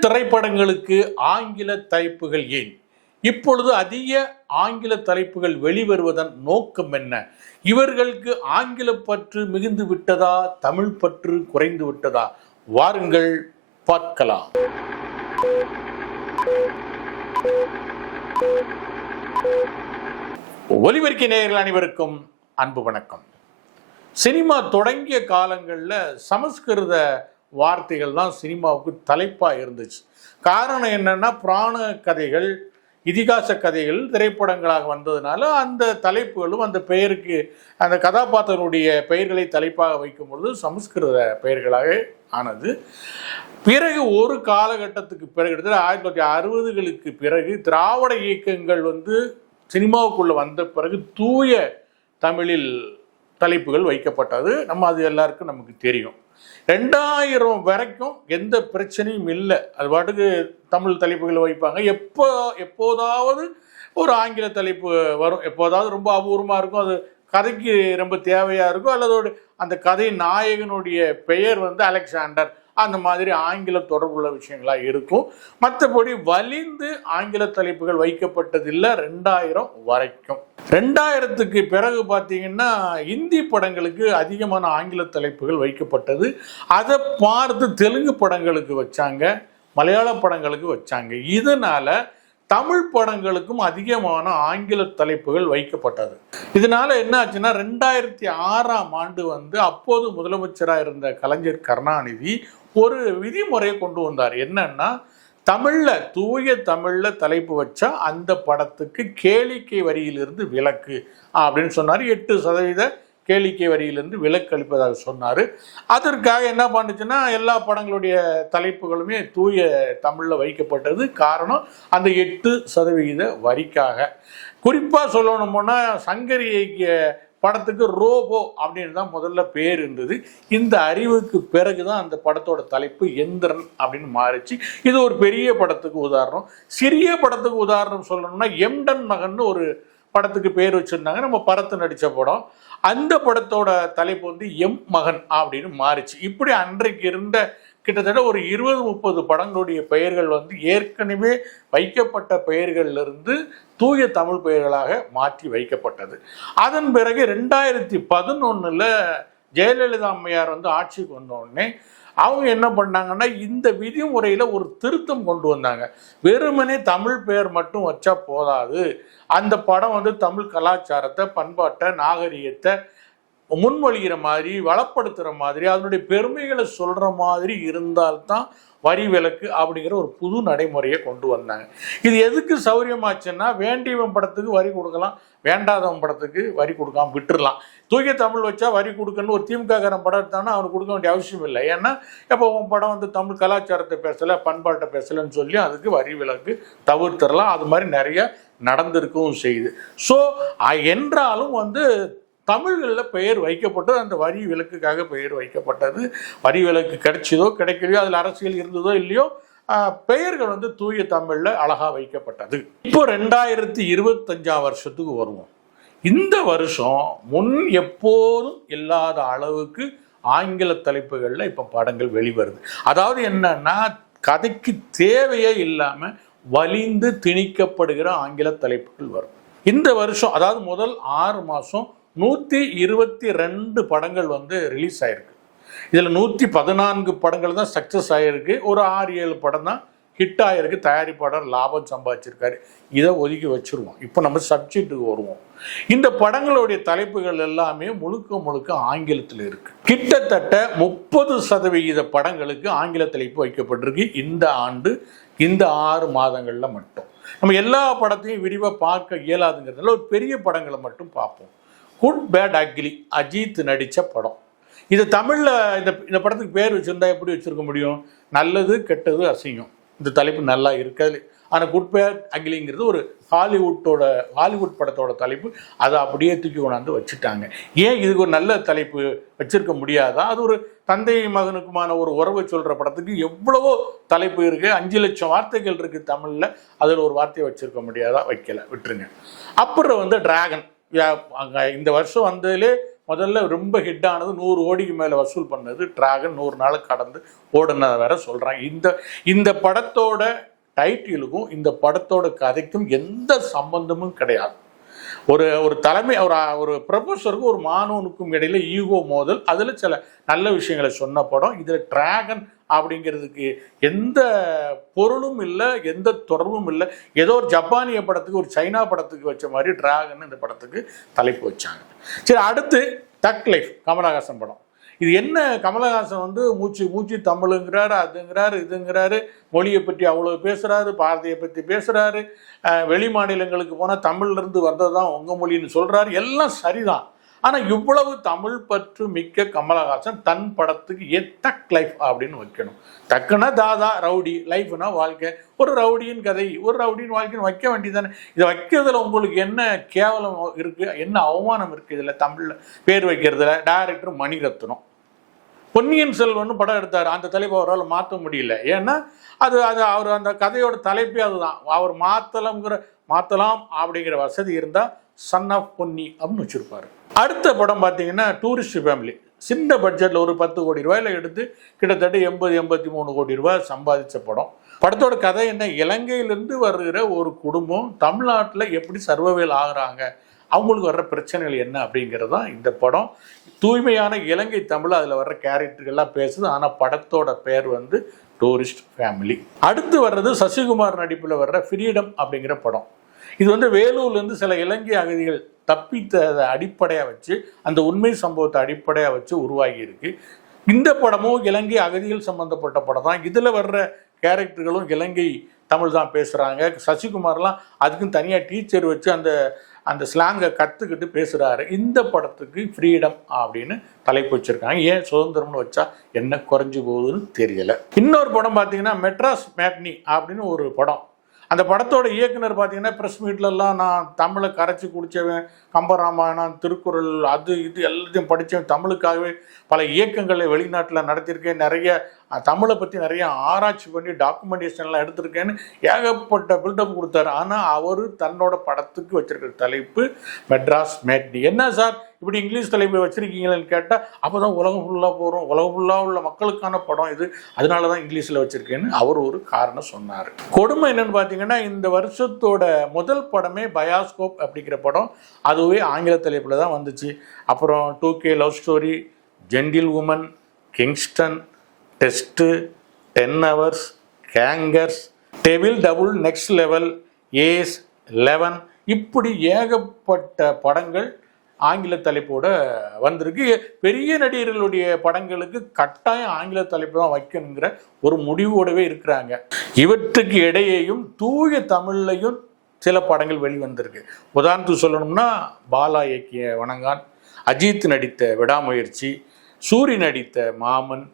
திரைப்படங்களுக்கு ஆங்கில தலைப்புகள் ஏன்? இப்பொழுது அதிக ஆங்கில தலைப்புகள் வெளிவருவதன் நோக்கம் என்ன? இவர்களுக்கு ஆங்கில பற்று மிகுந்து விட்டதா? தமிழ் பற்று குறைந்து விட்டதா? வாருங்கள் பார்க்கலாம். ஒலிபெருக்கி நேயர்கள் அனைவருக்கும் அன்பு வணக்கம். சினிமா தொடங்கிய காலங்களில் சமஸ்கிருத வார்த்தைகள் தான் சினிமாவுக்கு தலைப்பாக இருந்துச்சு. காரணம் என்னென்னா புராண கதைகள் இதிகாச கதைகள் திரைப்படங்களாக வந்ததுனால அந்த தலைப்புகளும் அந்த பெயருக்கு அந்த கதாபாத்திரனுடைய பெயர்களை தலைப்பாக வைக்கும் பொழுது சமஸ்கிருத பெயர்களாக ஆனது. பிறகு ஒரு காலகட்டத்துக்கு பிறகு கிட்டத்தட்ட ஆயிரத்தி தொள்ளாயிரத்தி அறுபதுகளுக்கு பிறகு திராவிட இயக்கங்கள் வந்து சினிமாவுக்குள்ளே வந்த பிறகு தூய தமிழில் தலைப்புகள் வைக்கப்பட்டது. நம்ம அது எல்லாருக்கும் நமக்கு தெரியும். ரெண்டாயிரம் வரைக்கும் எந்த பிரச்சனையும் இல்லை. அது பாட்டுக்கு தமிழ் தலைப்புகள் வைப்பாங்க. எப்போ எப்போதாவது ஒரு ஆங்கில தலைப்பு வரும். எப்போதாவது ரொம்ப அபூர்வமாக இருக்கும். அது கதைக்கு ரொம்ப தேவையாக இருக்கும். அல்லது அந்த கதை நாயகனுடைய பெயர் வந்து அலெக்சாண்டர். அந்த மாதிரி ஆங்கில தொடர்புள்ள விஷயங்களா இருக்கும். மற்றபடி வலிந்து ஆங்கில தலைப்புகள் வைக்கப்பட்டதில்லை ரெண்டாயிரம் வரைக்கும். ரெண்டாயிரத்துக்கு பிறகு பார்த்தீங்கன்னா இந்தி படங்களுக்கு அதிகமான ஆங்கில தலைப்புகள் வைக்கப்பட்டது. அதை பார்த்து தெலுங்கு படங்களுக்கு வச்சாங்க மலையாள படங்களுக்கு வச்சாங்க. இதனால் தமிழ் படங்களுக்கும் அதிகமான ஆங்கில தலைப்புகள் வைக்கப்பட்டது. இதனால என்ன ஆச்சுன்னா ரெண்டாயிரத்தி ஆறாம் ஆண்டு வந்து அப்போது முதலமைச்சராக இருந்த கலைஞர் கருணாநிதி ஒரு விதிமுறையை கொண்டு வந்தார். என்னன்னா தமிழ்ல தூய தமிழ்ல தலைப்பு வச்சா அந்த படத்துக்கு கேளிக்கை வரியிலிருந்து விலக்கு அப்படின்னு சொன்னார். எட்டு சதவீத கேளிக்கை வரியிலிருந்து விலக்கு அளிப்பதாக சொன்னார். அதற்காக என்ன பண்ணுச்சுன்னா எல்லா படங்களுடைய தலைப்புகளுமே தூய தமிழில் வைக்கப்பட்டது. காரணம் அந்த எட்டு சதவிகித வரிக்காக. குறிப்பாக சொல்லணும்னா சங்கரி இயக்கிய படத்துக்கு ரோபோ அப்படின்னு தான் முதல்ல பேர் இருந்தது. இந்த அறிவுக்கு பிறகு தான் அந்த படத்தோட தலைப்பு எந்திரன் அப்படின்னு மாறிச்சு. இது ஒரு பெரிய படத்துக்கு உதாரணம். சிறிய படத்துக்கு உதாரணம் சொல்லணும்னா எம்டன் மகன் ஒரு படத்துக்கு பேர் வச்சிருந்தாங்க. நம்ம பரத்து நடித்த படம். அந்த படத்தோட தலைப்பு வந்து எம் மகன் அப்படின்னு மாறிச்சு. இப்படி அன்றைக்கு இருந்த கிட்டத்தட்ட ஒரு இருபது முப்பது படங்களுடைய பெயர்கள் வந்து ஏற்கனவே வைக்கப்பட்ட பெயர்களிலிருந்து தூய தமிழ் பெயர்களாக மாற்றி வைக்கப்பட்டது. அதன் பிறகு ரெண்டாயிரத்தி பதினொன்றில் ஜெயலலிதா அம்மையார் வந்து ஆட்சிக்கு வந்தோடனே அவங்க என்ன பண்ணாங்கன்னா இந்த விதிமுறையில் ஒரு திருத்தம் கொண்டு வந்தாங்க. வெறுமனே தமிழ் பெயர் மட்டும் வச்சா போதாது. அந்த படம் வந்து தமிழ் கலாச்சாரத்தை பண்பாட்டை நாகரிகத்தை முன்மொழிகிற மாதிரி வளப்படுத்துகிற மாதிரி அதனுடைய பெருமைகளை சொல்கிற மாதிரி இருந்தால்தான் வரி விலக்கு அப்படிங்கிற ஒரு புது நடைமுறையை கொண்டு வந்தாங்க. இது எதுக்கு சௌரியமாச்சுன்னா வேண்டியவன் படத்துக்கு வரி கொடுக்கலாம் வேண்டாதவன் படத்துக்கு வரி கொடுக்காம விட்டுடலாம் தூய தமிழ் வச்சா வரி கொடுக்கணும்னு ஒரு திமுககாரன் படம் எடுத்தானா அவனுக்கு கொடுக்க வேண்டிய அவசியம் இல்லை. ஏன்னா இப்போ உன் படம் வந்து தமிழ் கலாச்சாரத்தை பேசலை பண்பாட்டை பேசலைன்னு சொல்லி அதுக்கு வரி விலக்கு தவிர்த்திடலாம் அது மாதிரி நிறைய நடந்திருக்கவும் செய்யுது. ஸோ என்றாலும் வந்து தமிழ்களில் பெயர் வைக்கப்பட்டது அந்த வரி விலக்குக்காக பெயர் வைக்கப்பட்டது. வரி விலக்கு கிடைச்சதோ கிடைக்கலையோ அதில் அரசியல் இருந்ததோ இல்லையோ பெயர்கள் வந்து தூய தமிழில் அழகாக வைக்கப்பட்டது. இப்போ ரெண்டாயிரத்தி இருபத்தஞ்சாம் வருஷத்துக்கு வருவோம். இந்த வருஷம் முன் எப்போதும் இல்லாத அளவுக்கு ஆங்கில தலைப்புகளில் இப்போ படங்கள் வெளிவருது. அதாவது என்னன்னா கதைக்கு தேவையே இல்லாமல் வலிந்து திணிக்கப்படுகிற ஆங்கில தலைப்புகள் வரும். இந்த வருஷம் அதாவது முதல் ஆறு மாதம் நூற்றி இருபத்தி ரெண்டு படங்கள் வந்து ரிலீஸ் ஆயிருக்கு. இதில் நூற்றி பதினான்கு படங்கள் தான் சக்ஸஸ் ஆகிருக்கு ஒரு ஆறு ஏழு படம் தான் ஹிட் ஆகிருக்கு தயாரிப்பாளர் லாபம் சம்பாதிச்சிருக்காரு. இதை ஒதுக்கி வச்சிருவோம். இப்போ நம்ம சப்ஜெக்ட்டுக்கு வருவோம். இந்த படங்களுடைய தலைப்புகள் எல்லாமே முழுக்க முழுக்க ஆங்கிலத்தில் இருக்கு. கிட்டத்தட்ட முப்பது சதவிகித படங்களுக்கு ஆங்கில தலைப்பு வைக்கப்பட்டிருக்கு. இந்த ஆண்டு இந்த ஆறு மாதங்களில் மட்டும். நம்ம எல்லா படத்தையும் விரிவாக பார்க்க இயலாதுங்கிறதுனால ஒரு பெரிய படங்களை மட்டும் பார்ப்போம். குட் பேட் அக்லி அஜித் நடித்த படம். இது தமிழில் இந்த இந்த படத்துக்கு பேர் வச்சுருந்தா எப்படி வச்சுருக்க முடியும்? நல்லது கெட்டது அசிங்கம். இந்த தலைப்பு நல்லா இருக்காது. ஆனால் குட் பேட் அக்லிங்கிறது ஒரு ஹாலிவுட்டோட ஹாலிவுட் படத்தோட தலைப்பு. அதை அப்படியே தூக்கி கொண்டாந்து வச்சுட்டாங்க. ஏன் இதுக்கு ஒரு நல்ல தலைப்பு வச்சிருக்க முடியாதா? அது ஒரு தந்தை மகனுக்குமான ஒரு உறவை சொல்கிற படத்துக்கு எவ்வளவோ தலைப்பு இருக்குது அஞ்சு லட்சம் வார்த்தைகள் இருக்குது தமிழில். அதில் ஒரு வார்த்தையை வச்சுருக்க முடியாதா? வைக்கல. விட்டுருங்க. அப்புறம் வந்து டிராகன் இந்த வருஷம் வந்ததுலே முதல்ல ரொம்ப ஹிட் ஆனது நூறு கோடிக்கு மேலே வசூல் பண்ணது. டிராகன் நூறு நாள் கடந்து ஓடுனதை வேற சொல்கிறாங்க இந்த இந்த படத்தோட டைட்டிலுக்கும் இந்த படத்தோட கதைக்கும் எந்த சம்பந்தமும் கிடையாது. ஒரு ஒரு தலைமை ஒரு ஒரு ப்ரொஃபஸருக்கும் ஒரு மாணவனுக்கும் இடையில ஈகோ மோதல். அதில் சில நல்ல விஷயங்களை சொன்ன படம். இதில் டிராகன் அப்படிங்கிறதுக்கு எந்த பொருளும் இல்லை எந்த தொடர்பும் இல்லை. ஏதோ ஒரு ஜப்பானிய படத்துக்கு ஒரு சைனா படத்துக்கு வச்ச மாதிரி டிராகன் இந்த படத்துக்கு தலைப்பு வச்சாங்க. சரி அடுத்து தக் லைஃப் கமலஹாசன் படம். இது என்ன கமலஹாசன் வந்து மூச்சு மூச்சு தமிழுங்கிறாரு அதுங்கிறாரு இதுங்கிறாரு மொழியை பற்றி அவ்வளோ பேசுகிறாரு பாரதியை பற்றி பேசுகிறாரு வெளி மாநிலங்களுக்கு போனால் தமிழ்லேருந்து வந்தது தான் உங்கள் மொழின்னு சொல்கிறாரு எல்லாம் சரிதான். ஆனால் இவ்வளவு தமிழ் பற்று மிக்க கமலஹாசன் தன் படத்துக்கு ஏ தக் லைஃப் அப்படின்னு வைக்கணும். டக்குனா தாதா ரவுடி லைஃப்னா வாழ்க்கை. ஒரு ரவுடியின் கதை ஒரு ரவுடியின் வாழ்க்கைன்னு வைக்க வேண்டியதானே இதை வைக்கிறதுல உங்களுக்கு என்ன கேவலம் இருக்குது என்ன அவமானம் இருக்குது இதில் தமிழில்? பேர் வைக்கிறதுல டைரக்டர் மணிரத்னம். பொன்னியின் செல்வன் படம் எடுத்தார். அந்த தலைப்பை அவரால் மாற்ற முடியல. ஏன்னா அது அது அவர் அந்த கதையோட தலைப்பே அதுதான். அவர் மாற்றலாம்ங்கிற மாற்றலாம் அப்படிங்கிற வசதி இருந்தால் சன் ஆஃப் பொன்னி அப்படின்னு வச்சுருப்பாரு. அடுத்த படம் பார்த்தீங்கன்னா டூரிஸ்ட் ஃபேமிலி சின்ன பட்ஜெட்டில் ஒரு பத்து கோடி ரூபாயில் எடுத்து கிட்டத்தட்ட எண்பது எண்பத்தி மூணு கோடி ரூபாய் சம்பாதிச்ச படம். படத்தோட கதை என்ன? இலங்கையிலேருந்து வருகிற ஒரு குடும்பம் தமிழ்நாட்டில் எப்படி சர்வவேல் ஆகுறாங்க? அவங்களுக்கு வர்ற பிரச்சனைகள் என்ன அப்படிங்கிறது தான் இந்த படம். தூய்மையான இலங்கை தமிழ் அதில் வர்ற கேரக்டர்கள்லாம் பேசுது. ஆனால் படத்தோட பேர் வந்து டூரிஸ்ட் ஃபேமிலி அடுத்து வர்றது சசிகுமார் நடிப்பில் வர்ற ஃப்ரீடம் அப்படிங்கிற படம். இது வந்து வேலூர்லேருந்து சில இலங்கை அகதிகள் தப்பித்ததை அடிப்படையாக வச்சு அந்த உண்மை சம்பவத்தை அடிப்படையாக வச்சு உருவாகி இருக்கு. இந்த படமும் இலங்கை அகதிகள் சம்பந்தப்பட்ட படம் தான். இதில் வர்ற கேரக்டர்களும் இலங்கை தமிழ் தான் பேசுகிறாங்க சசிகுமார்லாம் அதுக்கும் தனியாக டீச்சர் வச்சு அந்த அந்த ஸ்லாங்கை கற்றுக்கிட்டு பேசுகிறாரு இந்த படத்துக்கு ஃப்ரீடம் அப்படின்னு தலைப்பு வச்சுருக்காங்க. ஏன் சுதந்திரம்னு வச்சா என்ன குறைஞ்சி போகுதுன்னு தெரியலை. இன்னொரு படம் பார்த்தீங்கன்னா மெட்ராஸ் மேட்னி அப்படின்னு ஒரு படம். அந்த படத்தோட இயக்குனர் பார்த்தீங்கன்னா ப்ரெஸ் மீட்லலாம் நான் தமிழை கரைச்சி குடித்தவன் கம்பராமாயணம் திருக்குறள் அது இது எல்லாத்தையும் படித்தவன் தமிழுக்காகவே பல இயக்கங்களை வெளிநாட்டில் நடத்தியிருக்கேன். நிறைய தமிழை பற்றி நிறைய ஆராய்ச்சி பண்ணி டாக்குமெண்டேஷன்லாம் எடுத்திருக்கேன்னு ஏகப்பட்ட பில்டப் கொடுத்தாரு. ஆனால் அவர் தன்னோட படத்துக்கு வச்சிருக்கிற தலைப்பு மெட்ராஸ் மேட்னி என்ன சார்? இப்படி இங்கிலீஷ் தலைப்பில் வச்சுருக்கீங்களேன்னு கேட்டால் அப்போ தான் உலகம் ஃபுல்லாக போகிறோம் உலகம் ஃபுல்லாக உள்ள மக்களுக்கான படம் இது. அதனால தான் இங்கிலீஷில் வச்சுருக்கேன்னு அவர் ஒரு காரணம் சொன்னார். கொடுமை என்னென்னு பார்த்தீங்கன்னா இந்த வருஷத்தோட முதல் படமே பயாஸ்கோப் அப்படிங்கிற படம். அதுவே ஆங்கில தலைப்பில் தான் வந்துச்சு. அப்புறம் two K love story gentlewoman Kingston test ten hours gangers devil double next level ace eleven. இப்படி ஏகப்பட்ட படங்கள் ஆங்கில தலைப்போட வந்திருக்கு. பெரிய நடிகர்களுடைய படங்களுக்கு கட்டாயம் ஆங்கில தலைப்பு தான் வைக்கணுங்கிற ஒரு முடிவோடவே இருக்கிறாங்க. இவற்றுக்கு இடையேயும் தூய தமிழ்லையும் சில படங்கள் வெளிவந்திருக்கு. உதாரணத்துக்கு சொல்லணும்னா பாலா இயக்கிய வணங்கான் அஜித் நடித்த விடாமுயற்சி சூரி நடித்த மாமன்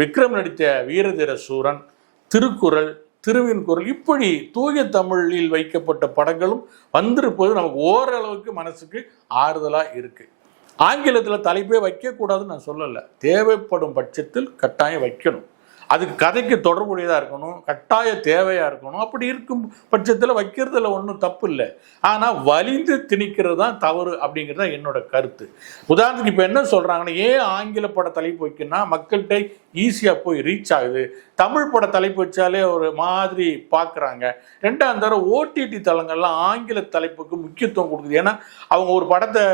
விக்ரம் நடித்த வீரதீர சூரன் திருக்குறள் திருவின் குரல் இப்படி தூய தமிழில் வைக்கப்பட்ட படங்களும் வந்திருப்பது நமக்கு ஓரளவுக்கு மனசுக்கு ஆறுதலாக இருக்குது ஆங்கிலத்தில் தலைப்பே வைக்கக்கூடாதுன்னு நான் சொல்லலை. தேவைப்படும் பட்சத்தில் கட்டாயம் வைக்கணும். அதுக்கு கதைக்கு தொடர்புடையதாக இருக்கணும் கட்டாய தேவையாக இருக்கணும். அப்படி இருக்கும் பட்சத்தில் வைக்கிறதுல ஒன்றும் தப்பு இல்லை. ஆனால் வலிந்து திணிக்கிறது தான் தவறு அப்படிங்கிறது தான் என்னோட கருத்து. உதாரணத்துக்கு இப்போ என்ன சொல்கிறாங்கன்னா ஏன் ஆங்கில பட தலைப்பு வைக்கணும்னா மக்கள்கிட்ட ஈஸியாக போய் ரீச் ஆகுது. தமிழ் பட தலைப்பு வச்சாலே ஒரு மாதிரி பார்க்குறாங்க ரெண்டாம் தடவை ஓடிடி தளங்கள்லாம் ஆங்கில தலைப்புக்கு முக்கியத்துவம் கொடுக்குது. ஏன்னா அவங்க ஒரு படத்தை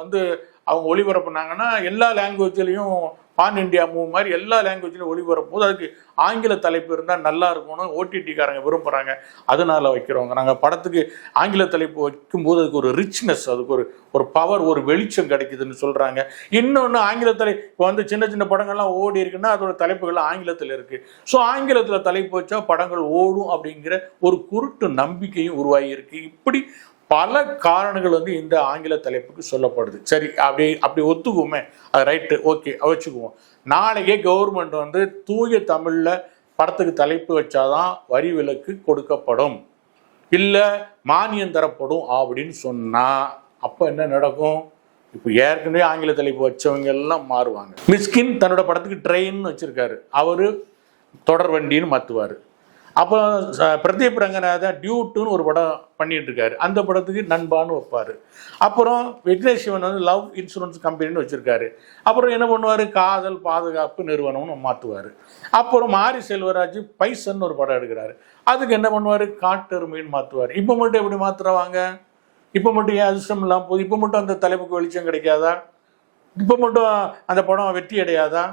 வந்து அவங்க ஒளிபரப்புனாங்கன்னா எல்லா லாங்குவேஜ்லேயும் பான் இண்டியா மூவ் மாதிரி எல்லா லாங்குவேஜ்லையும் ஒளிபரப்பும் போது அதுக்கு ஆங்கில தலைப்பு இருந்தால் நல்லா இருக்கும்னு ஓடிடிக்காரங்க விரும்புகிறாங்க அதனால வைக்கிறவங்க. நாங்கள் படத்துக்கு ஆங்கில தலைப்பு வைக்கும்போது அதுக்கு ஒரு ரிச்னஸ் அதுக்கு ஒரு ஒரு பவர் ஒரு வெளிச்சம் கிடைக்குதுன்னு சொல்கிறாங்க இன்னொன்று ஆங்கில தலை இப்போ வந்து சின்ன சின்ன படங்கள்லாம் ஓடி இருக்குன்னா அதோட தலைப்புகள் ஆங்கிலத்தில் இருக்குது ஸோ ஆங்கிலத்தில் தலைப்பு வச்சா படங்கள் ஓடும் அப்படிங்கிற ஒரு குருட்டு நம்பிக்கையும் உருவாகி இருக்கு. இப்படி பல காரணங்கள் வந்து இந்த ஆங்கில தலைப்புக்கு சொல்லப்படுது. சரி அப்படி அப்படி ஒத்துக்குவோமே. அது ரைட்டு ஓகே வச்சுக்குவோம். நாளைக்கே கவர்மெண்ட் வந்து தூய தமிழில் படத்துக்கு தலைப்பு வச்சாதான் வரி விலக்கு கொடுக்கப்படும். இல்லை மானியம் தரப்படும் அப்படின்னு சொன்னால் அப்போ என்ன நடக்கும்? இப்போ ஏற்கனவே ஆங்கில தலைப்பு வச்சவங்க எல்லாம் மாறுவாங்க. மிஸ்கின் தன்னோட படத்துக்கு ட்ரெயின் வச்சிருக்காரு. அவர் தொடர் வண்டின்னு மாற்றுவார் அப்போ பிரதீப் ரங்கநாதன் டியூட்டுன்னு ஒரு படம் பண்ணிட்டு இருக்காரு அந்த படத்துக்கு நண்பான்னு வைப்பார். அப்புறம் விக்னேஷ் சிவன் வந்து லவ் இன்சூரன்ஸ் கம்பெனின்னு வச்சுருக்காரு. அப்புறம் என்ன பண்ணுவார்? காதல் பாதுகாப்பு நிறுவனம்னு மாற்றுவார் அப்புறம் மாரி செல்வராஜ் பைசன் ஒரு படம் எடுக்கிறாரு. அதுக்கு என்ன பண்ணுவார்? காட்டெருமைன்னு மாற்றுவார் இப்போ மட்டும் எப்படி மாற்றுறவாங்க இப்போ மட்டும் ஏன் அதிர்ஷ்டம் இல்லாமல் போகுது? இப்போ மட்டும் அந்த தலைப்புக்கு வெளிச்சம் கிடைக்காதா? இப்போ மட்டும் அந்த படம் வெற்றி அடையாதா?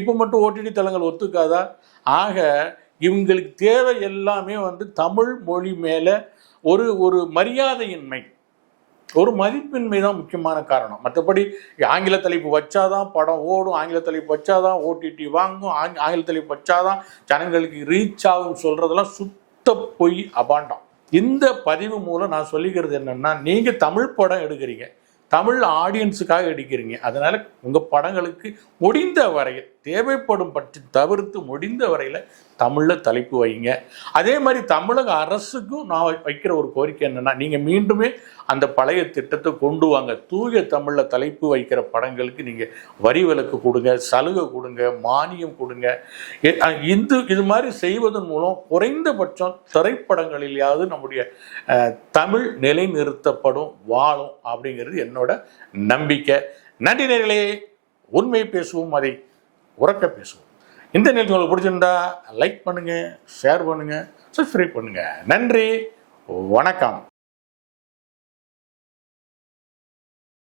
இப்போ மட்டும் ஓடிடி தளங்கள் ஒத்துக்காதா? ஆக இவங்களுக்கு தேவை எல்லாமே வந்து தமிழ் மொழி மேலே ஒரு ஒரு மரியாதையின்மை. ஒரு மதிப்பின்மை தான் முக்கியமான காரணம். மற்றபடி ஆங்கில தலைப்பு வச்சாதான் படம் ஓடும் ஆங்கில தலைப்பு வச்சாதான் ஓடிடி வாங்கும் ஆங் ஆங்கில தலைப்பு வச்சாதான் ஜனங்களுக்கு ரீச் ஆகும் சொல்றதெல்லாம் சுத்த பொய் அபாண்டம். இந்த பதிவு மூலம் நான் சொல்லிக்கிறது என்னன்னா நீங்க தமிழ் படம் எடுக்கிறீங்க. தமிழ் ஆடியன்ஸுக்காக எடுக்கிறீங்க. அதனால உங்க படங்களுக்கு முடிந்த வரையில் தேவைப்படும் பற்றி தவிர்த்து முடிந்த வரையில் தமிழில் தலைப்பு வைங்க. அதே மாதிரி தமிழக அரசுக்கும் நான் வை- வைக்கிற ஒரு கோரிக்கை என்னென்னா நீங்கள் மீண்டுமே அந்த பழைய திட்டத்தை கொண்டு வாங்க. தூய தமிழில் தலைப்பு வைக்கிற படங்களுக்கு நீங்கள் வரி விலக்கு கொடுங்க சலுகை கொடுங்க மானியம் கொடுங்க. இந்து இது இது மாதிரி செய்வதன் மூலம் குறைந்தபட்சம் திரைப்படங்களிலாவது நம்முடைய தமிழ் நிலைநிறுத்தப்படும் வாழும் அப்படிங்கிறது என்னோட நம்பிக்கை. நன்றி நேர்களே. உண்மை பேசுவோம் அதை. உறக்க பேசுவோம். இந்த நிகழ்ச்சி உங்களுக்கு பிடிச்சிருந்தா லைக் பண்ணுங்கள் ஷேர் பண்ணுங்கள் சப்ஸ்கிரைப் பண்ணுங்கள் நன்றி வணக்கம்.